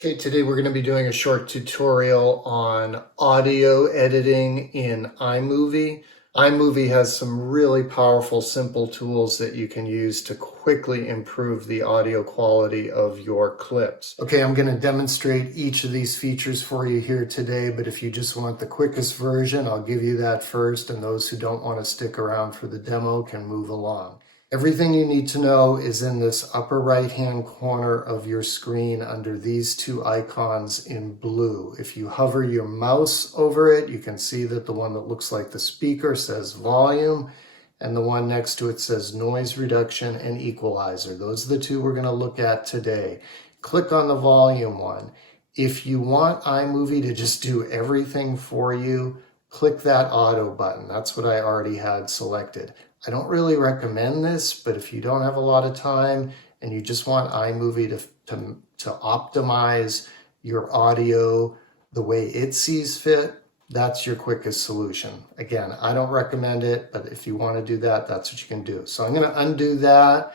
Okay, today we're going to be doing a short tutorial on audio editing in iMovie. iMovie has some really powerful, simple tools that you can use to quickly improve the audio quality of your clips. Okay, I'm going to demonstrate each of these features for you here today, but if you just want the quickest version, I'll give you that first, and those who don't want to stick around for the demo can move along. Everything you need to know is in this upper right-hand corner of your screen under these two icons in blue. If you hover your mouse over it, you can see that the one that looks like the speaker says volume, and the one next to it says noise reduction and equalizer. Those are the two we're going to look at today. Click on the volume one. If you want iMovie to just do everything for you, click that auto button. That's what I already had selected. I don't really recommend this, but if you don't have a lot of time and you just want iMovie to optimize your audio the way it sees fit, that's your quickest solution. Again, I don't recommend it, but if you want to do that, that's what you can do. So I'm going to undo that.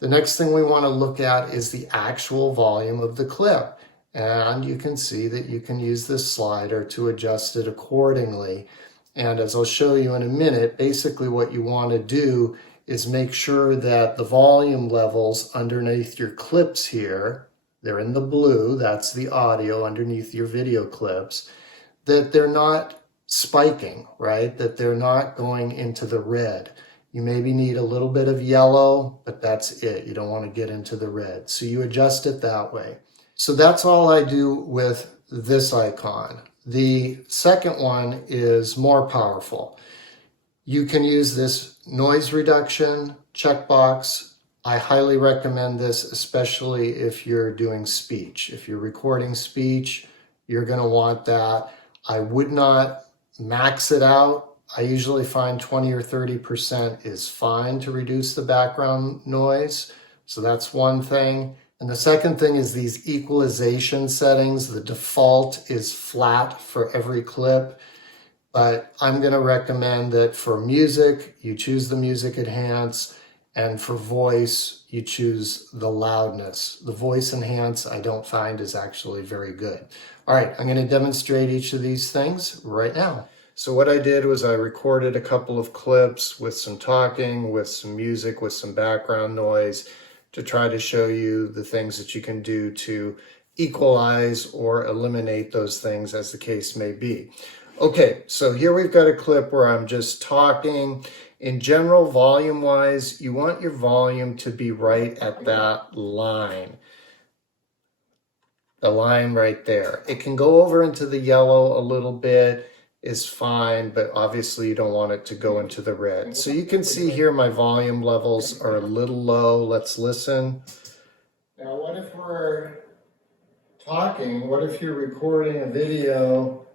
The next thing we want to look at is the actual volume of the clip. And you can see that you can use this slider to adjust it accordingly. And as I'll show you in a minute, basically what you want to do is make sure that the volume levels underneath your clips here, they're in the blue, that's the audio underneath your video clips, that they're not spiking, right? That they're not going into the red. You maybe need a little bit of yellow, but that's it. You don't want to get into the red. So you adjust it that way. So that's all I do with this icon. The second one is more powerful. You can use this noise reduction checkbox. I highly recommend this, especially if you're doing speech. If you're recording speech, you're going to want that. I would not max it out. I usually find 20 or 30% is fine to reduce the background noise. So that's one thing. And the second thing is these equalization settings. The default is flat for every clip, but I'm going to recommend that for music, you choose the music enhance, and for voice, you choose the loudness. The voice enhance I don't find is actually very good. All right, I'm going to demonstrate each of these things right now. So what I did was I recorded a couple of clips with some talking, with some music, with some background noise, to try to show you the things that you can do to equalize or eliminate those things as the case may be. Okay, so here we've got a clip where I'm just talking. In general, volume-wise, you want your volume to be right at that line. The line right there. It can go over into the yellow a little bit, is fine, but obviously you don't want it to go into the red. So you can see here my volume levels are a little low. Let's listen. Now what if we're talking? What if you're recording a video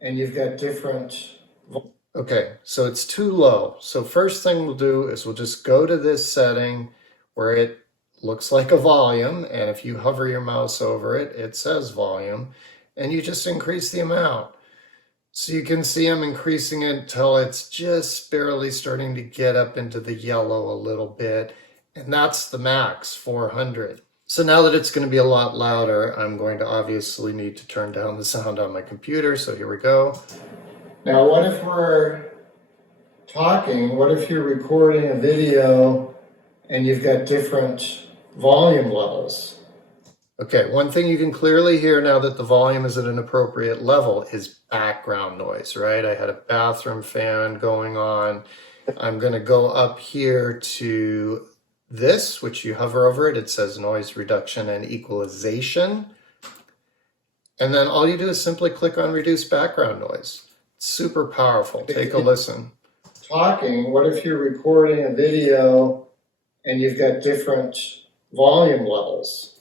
and you've got different... Okay, so it's too low. So first thing we'll do is we'll just go to this setting where it looks like a volume, and if you hover your mouse over it, it says volume, and you just increase the amount. So you can see I'm increasing it until it's just barely starting to get up into the yellow a little bit. And that's the max, 400. So now that it's going to be a lot louder, I'm going to obviously need to turn down the sound on my computer. So here we go. Now what if we're talking? What if you're recording a video and you've got different volume levels? Okay, one thing you can clearly hear now that the volume is at an appropriate level is background noise, right? I had a bathroom fan going on. I'm going to go up here to this, which you hover over it. It says noise reduction and equalization. And then all you do is simply click on reduce background noise. It's super powerful. Take a listen. Talking, what if you're recording a video and you've got different volume levels?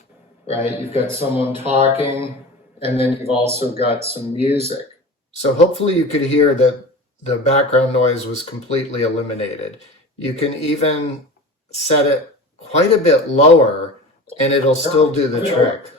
Right? You've got someone talking, and then you've also got some music. So hopefully you could hear that the background noise was completely eliminated. You can even set it quite a bit lower, and it'll still do the trick.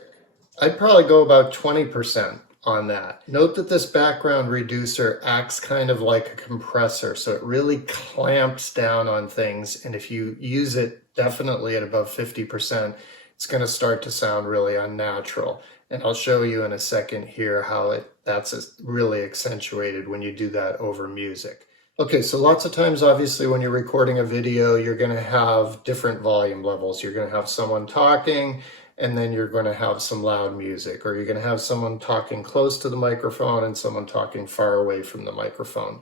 I'd probably go about 20% on that. Note that this background reducer acts kind of like a compressor, so it really clamps down on things, and if you use it definitely at above 50%, it's going to start to sound really unnatural. And I'll show you in a second here how that's really accentuated when you do that over music. Okay, so lots of times, obviously, when you're recording a video, you're going to have different volume levels. You're going to have someone talking, and then you're going to have some loud music, or you're going to have someone talking close to the microphone and someone talking far away from the microphone.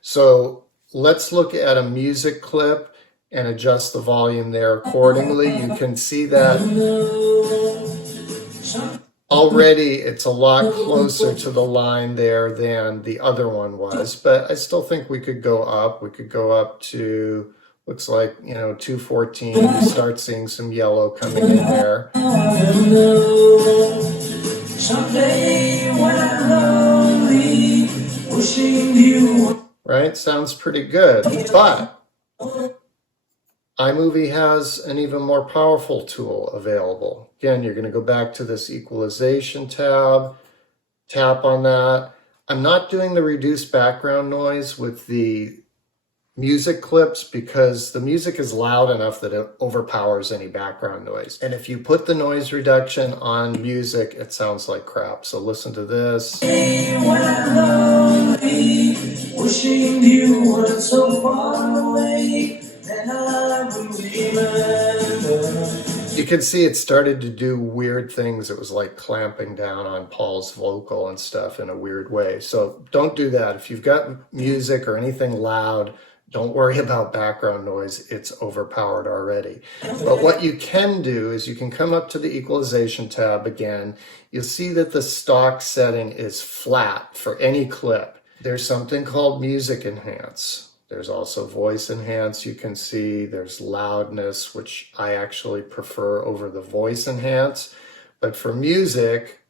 So let's look at a music clip and adjust the volume there accordingly. You can see that already it's a lot closer to the line there than the other one was, but I still think we could go up. We could go up to, looks like, 214. You start seeing some yellow coming in there. Right? Sounds pretty good. But iMovie has an even more powerful tool available. Again, you're going to go back to this equalization tab, tap on that. I'm not doing the reduce background noise with the music clips because the music is loud enough that it overpowers any background noise. And if you put the noise reduction on music, it sounds like crap. So listen to this. Wishing you were so far away, and I will remember. You can see it started to do weird things. It was like clamping down on Paul's vocal and stuff in a weird way. So don't do that. If you've got music or anything loud, don't worry about background noise. It's overpowered already. But what you can do is you can come up to the equalization tab again. You'll see that the stock setting is flat for any clip. There's something called Music Enhance. There's also Voice Enhance. You can see there's loudness, which I actually prefer over the Voice Enhance. But for music,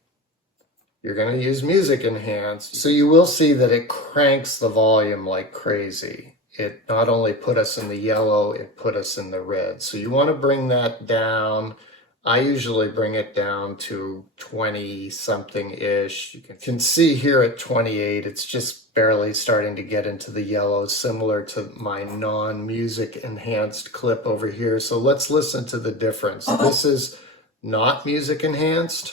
you're going to use Music Enhance. So you will see that it cranks the volume like crazy. It not only put us in the yellow, it put us in the red. So you want to bring that down. I usually bring it down to 20 something-ish. You can see here at 28, it's just barely starting to get into the yellow, similar to my non-music enhanced clip over here. So let's listen to the difference. This is not music enhanced.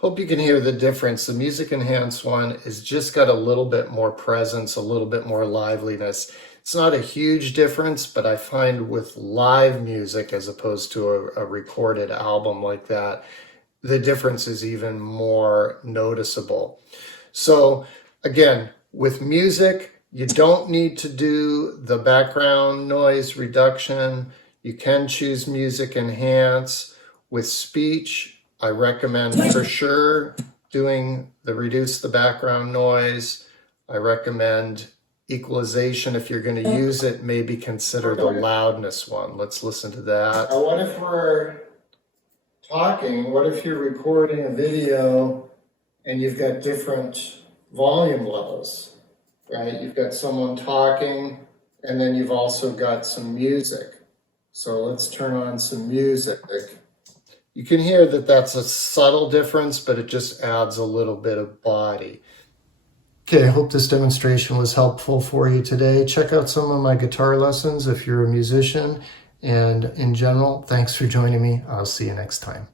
Hope you can hear the difference. The Music Enhanced one is just got a little bit more presence, a little bit more liveliness. It's not a huge difference, but I find with live music as opposed to a recorded album like that, the difference is even more noticeable. So again, with music, you don't need to do the background noise reduction. You can choose Music Enhance. With speech, I recommend for sure doing the reduce the background noise. I recommend equalization. If you're going to use it, maybe consider the loudness one. Let's listen to that. What if we're talking? What if you're recording a video and you've got different volume levels, right? You've got someone talking and then you've also got some music. So let's turn on some music. You can hear that that's a subtle difference, but it just adds a little bit of body. Okay, I hope this demonstration was helpful for you today. Check out some of my guitar lessons if you're a musician. And in general, thanks for joining me. I'll see you next time.